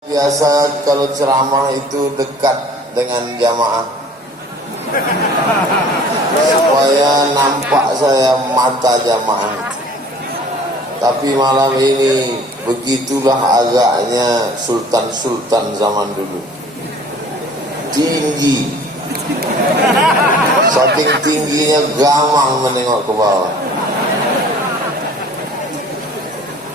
Biasa kalau ceramah itu dekat dengan jamaah supaya nampak saya mata jamaah. Tapi malam ini begitulah agaknya sultan-sultan zaman dulu, tinggi, saking tingginya gamang menengok ke bawah.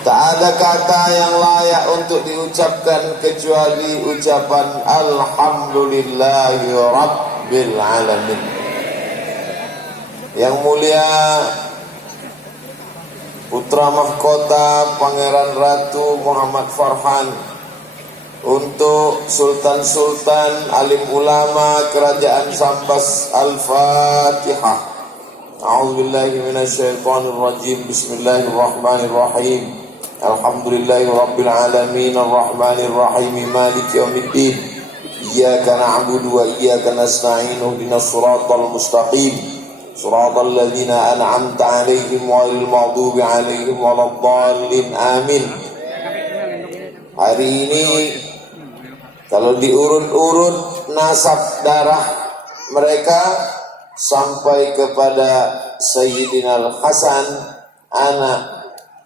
Tak ada kata yang layak untuk diucapkan kecuali ucapan Alhamdulillahi Rabbil Alamin. Yang mulia Putra Mahkota Pangeran Ratu Muhammad Farhan, untuk Sultan-Sultan Alim Ulama Kerajaan Sambas, Al-Fatihah. A'udzubillahi minasyaitonirrajim. Bismillahirrahmanirrahim. Alhamdulillahi Rabbil Alamin Ar-Rahmanir Rahim Maliki Yawmiddin. Iyyaka na'budu wa iyyaka nasta'in ihdinas siratal mustaqim siratal ladzina an'amta 'alaihim ghairil maghdubi 'alaihim waladdallin. Amin. Hari ini kalau diurut-urut nasab darah mereka sampai kepada Sayyidina Al-Hasan, anak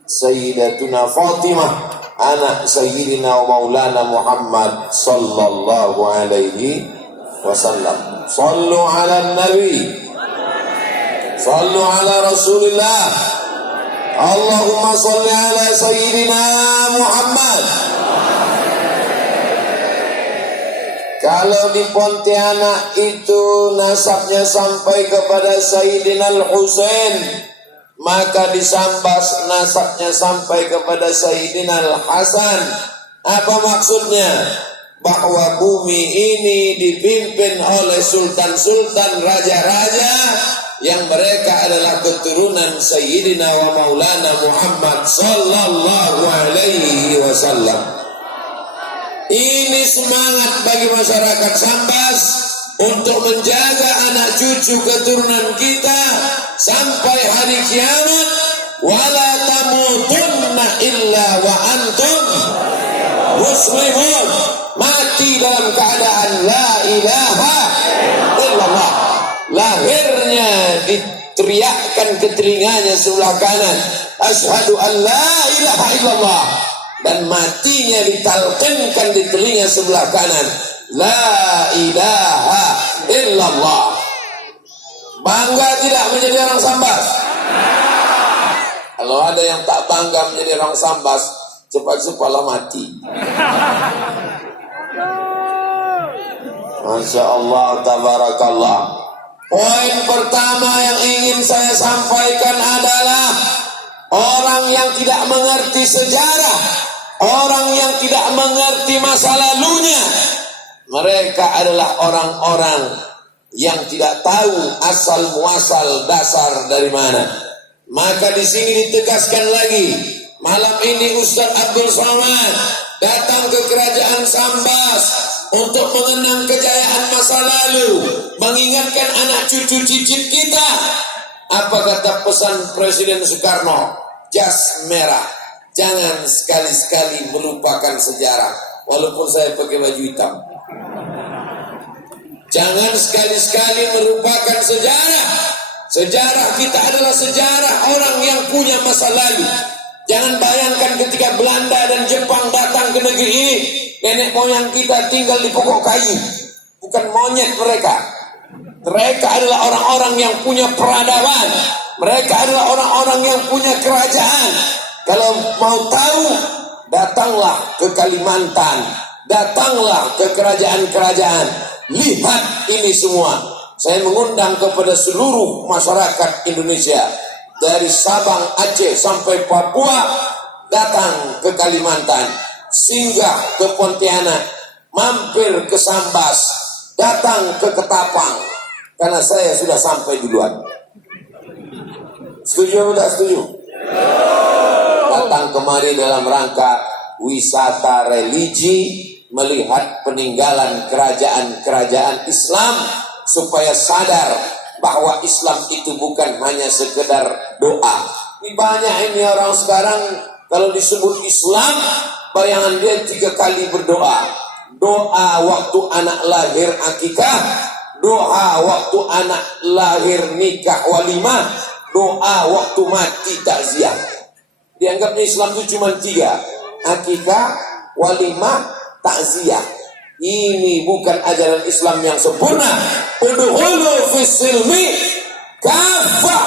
Sayyidatuna Fatimah, anak Sayyidina wa Maulana Muhammad sallallahu alaihi wasallam. Sallu ala Nabi, sallu ala Rasulillah. Allahumma salli ala Sayyidina Muhammad. Kalau di Pontianak itu nasabnya sampai kepada Sayyidina Al-Husain, maka di Sambas nasabnya sampai kepada Sayyidina Al-Hasan. Apa maksudnya? Bahwa bumi ini dipimpin oleh sultan-sultan, raja-raja yang mereka adalah keturunan Sayyidina wa Maulana Muhammad sallallahu alaihi wasallam. Ini semangat bagi masyarakat Sambas untuk menjaga anak cucu keturunan kita sampai hari kiamat. Wala tamutunna illa wa antum muslimun. Mati dalam keadaan la ilaha illallah. Lahirnya diteriakkan ke telinganya sebelah kanan, asyhadu an la ilaha illallah, dan matinya ditalqinkan di telinga sebelah kanan, la ilaha illallah. Bangga tidak menjadi orang Sambas? Kalau ada yang tak bangga menjadi orang Sambas, cepat-cepatlah mati. Masya Allah, tabarakallah. Poin pertama yang ingin saya sampaikan adalah orang yang tidak mengerti sejarah, orang yang tidak mengerti masa lalunya, mereka adalah orang-orang yang tidak tahu asal muasal dasar dari mana. Maka di sini ditegaskan lagi, malam ini Ustaz Abdul Somad datang ke kerajaan Sambas untuk mengenang kejayaan masa lalu, mengingatkan anak cucu cicit kita. Apa kata pesan Presiden Soekarno? Jas merah, jangan sekali-sekali melupakan sejarah. Walaupun saya pakai baju hitam, jangan sekali-sekali melupakan sejarah. Sejarah kita adalah sejarah orang yang punya masa lalu. Jangan bayangkan ketika Belanda dan Jepang datang ke negeri ini, nenek moyang kita tinggal di pokok kayu. Bukan monyet mereka. Mereka adalah orang-orang yang punya peradaban. Mereka adalah orang-orang yang punya kerajaan. Kalau mau tahu, datanglah ke Kalimantan, datanglah ke kerajaan-kerajaan. Lihat ini semua. Saya mengundang kepada seluruh masyarakat Indonesia, dari Sabang, Aceh sampai Papua, datang ke Kalimantan, singgah ke Pontianak, mampir ke Sambas, datang ke Ketapang, karena saya sudah sampai duluan. Setuju atau tidak setuju? Datang kemari dalam rangka wisata religi, melihat peninggalan kerajaan-kerajaan Islam, supaya sadar bahwa Islam itu bukan hanya sekedar doa. Ini banyak ini orang sekarang kalau disebut Islam, bayangan dia 3 kali berdoa. Doa waktu anak lahir akikah, doa waktu anak lahir nikah walimah, doa waktu mati takziah. Dianggapnya Islam itu cuma 3, akikah, walimah, takziah. Ini bukan ajaran Islam yang sempurna. Udhulu fis-silmi kafah,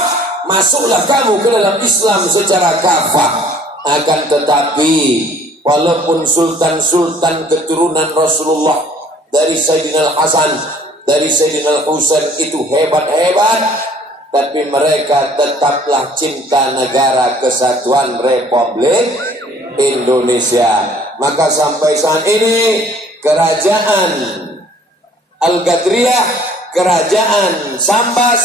masuklah kamu ke dalam Islam secara kafah. Akan tetapi walaupun sultan-sultan keturunan Rasulullah dari Sayyidina Al-Hasan, dari Sayyidina Al-Husain itu hebat-hebat, tapi mereka tetaplah cinta negara kesatuan Republik Indonesia. Maka sampai saat ini kerajaan Al-Gadriyah, kerajaan Sambas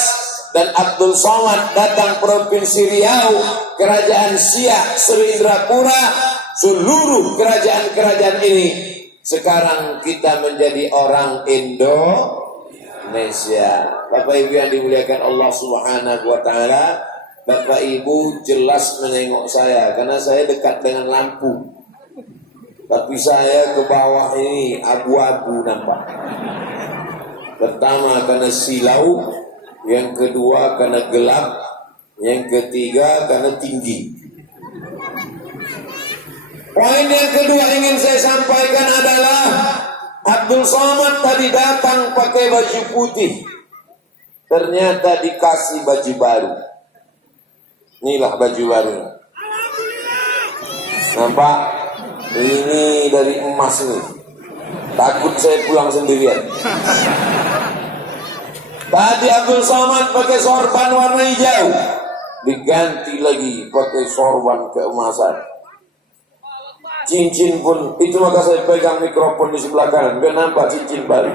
dan Abdul Somad datang provinsi Riau, kerajaan Siak, Sri Indrapura, seluruh kerajaan-kerajaan ini sekarang kita menjadi orang Indonesia. Bapak Ibu yang dimuliakan Allah Subhanahu wa taala, Bapak Ibu jelas menengok saya karena saya dekat dengan lampu. Tapi saya ke bawah ini abu-abu nampak. Pertama karena silau, yang kedua karena gelap, yang ketiga karena tinggi. Poin yang kedua ingin saya sampaikan adalah Abdul Somad tadi datang pakai baju putih, ternyata dikasih baju baru. Inilah baju baru. Nampak? Ini dari emas nih. Takut saya pulang sendirian. Tadi Abdul Somad pakai sorban warna hijau, diganti lagi pakai sorban keemasan. Cincin pun, itu maka saya pegang mikrofon di sebelah kanan biar nampak cincin baru.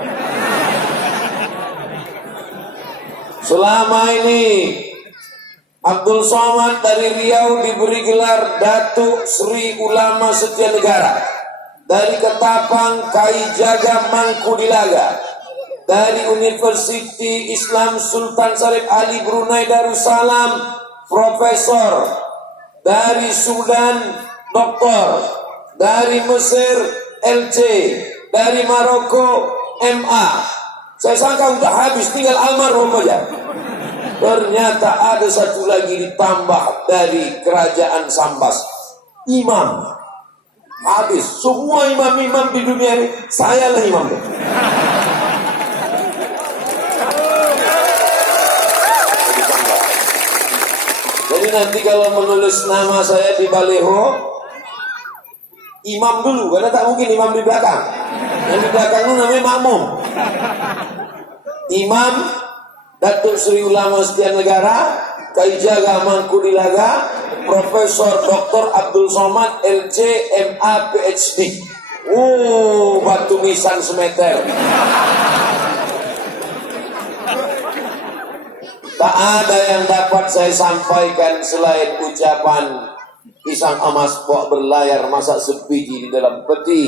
Selama ini Abdul Somad dari Riau diberi gelar Datuk Sri Ulama Setia Negara, dari Ketapang Kaijaga Mangkudilaga, dari Universiti Islam Sultan Syarif Ali Brunei Darussalam Profesor, dari Sudan Doktor, dari Mesir LC, dari Maroko MA. Saya sangka udah habis, tinggal almarhum aja. Ternyata ada satu lagi ditambah dari kerajaan Sambas, imam. Habis, semua imam-imam di dunia ini, saya lah imam. Jadi nanti kalau menulis nama saya di baleho, imam dulu, karena tak mungkin imam di belakang. Yang di belakang itu namanya makmum. Imam Datuk Sri Ulama Setia Negara, Kaijaga Mangkudilaga, Profesor Dr. Abdul Somad LC MA PhD. Batu nisan semeter. Tak ada yang dapat saya sampaikan selain ucapan pisang emas pok berlayar masak sebiji di dalam peti.